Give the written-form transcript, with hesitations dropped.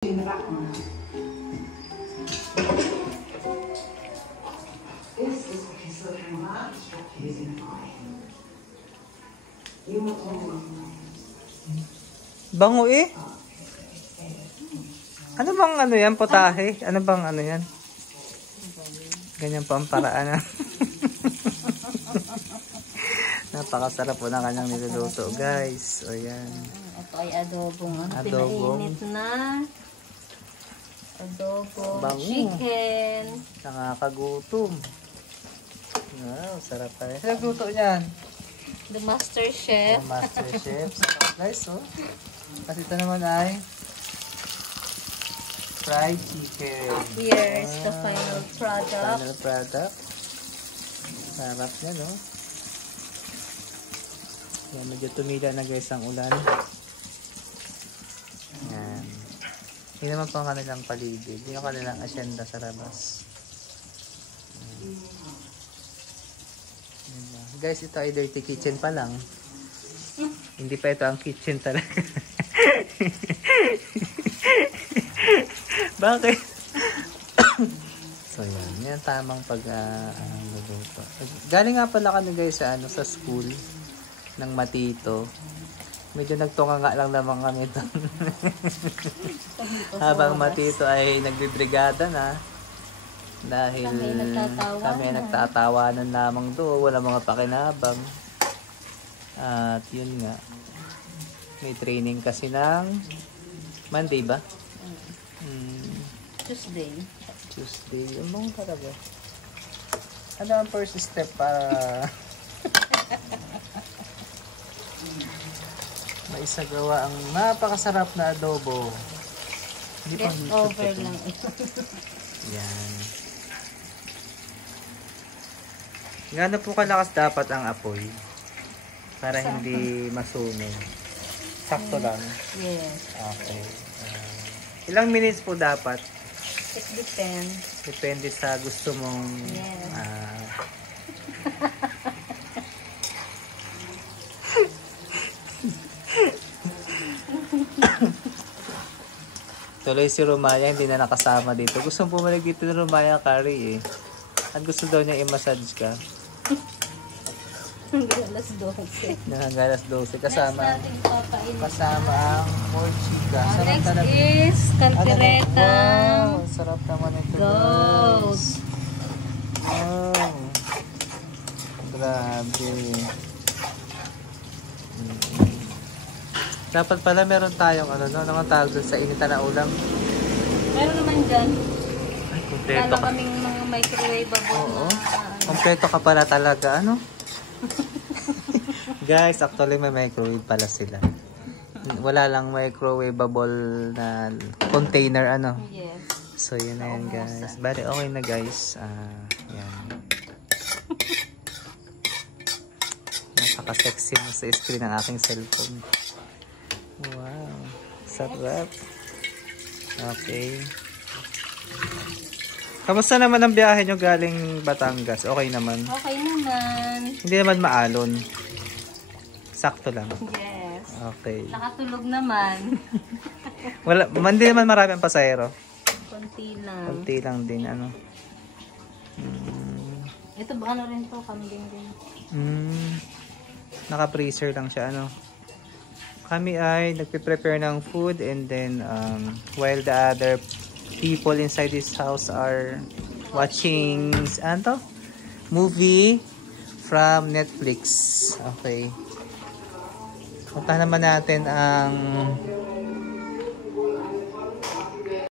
in the background. This is his little match that he's in mind. You want all of mine. Bango eh. Ano bang ano yan? Potahe? Ano bang ano yan? Ganyan pa ang paraan. Napakasarap po na kanyang niluluto, guys. O yan. Ito ay adobong. Adobong. Pinainit na. Adobong Bango. Chicken. Nakakagutom. Wow, sarap tayo. Sino nagluto niyan? The Master Chef. The Master Chef. Sarap, guys, oh. Kasi ito naman ay fried chicken. Here's the final product. Final product. Sarap niya, no? Yan, medyo tumila na, guys, ang ulan. Yan. Hindi naman po ang kanilang paligid. Hindi yung kanilang asyenda sa labas. Yan. Guys, ito ay dirty kitchen pa lang. Hindi pa ito ang kitchen talaga. Bakit? So yan, yan tamang pag-luluto. Galing nga pala kami, guys, sa sa school ng Matito. Medyo nagtunga nga lang naman kami doon. Habang Matito ay nagbibrigada na. Dahil kami ay nagtatawanan lamang doon. Wala mga pakinabang. At yun nga. May training kasi ng Monday ba? Tuesday. Tuesday. Yung bang talaga? Ano ang first step para maisagawa ang napakasarap na adobo? Leftover lang ito. Yan. Gaano po kalakas dapat ang apoy para hindi masunog? Sakto lang. Yes. Okay. Ilang minutes po dapat? It depends. Depende sa gusto mong Yes. Tuloy si Romaya, hindi na nakasama dito. Gusto mong bumalik dito ni Romaya, Kari, eh. At gusto daw niya i-massage ka. Hanggang alas 12. Hanggang alas 12. Kasama ang pork chica. Next is caldereta. Wow, sarap naman ito, Goat. guys. Wow. Grabe. Dapat pala meron tayong ano ang tawag doon sa initan na ulam. Meron naman dyan. Ay, kompleto Lalo ka. kaming mga microwaveable Oo. na Kompleto ka pala talaga, ano? Guys, actually may microwave pala sila. Wala lang microwaveable na container, ano? Yes. So, yun na yan, guys. Bale, okay na, guys. Yan. Napaka-sexy mo sa screen ng aking cellphone. Wow. Sarap. Okay. Kamusta naman ang biyahe nyo galing Batangas? Okay naman? Okay naman. Hindi naman maalon. Sakto lang. Yes. Okay. Nakatulog naman. Hindi naman marami ang pasahero. Konti lang. Konti lang din, ano. Ito ba ano rin to? Kambing din. Naka-freezer lang siya, ano. Kami ay nagpe-prepare ng food and then while the other people inside this house are watching ano to? Movie from Netflix. Okay. Punta naman natin ang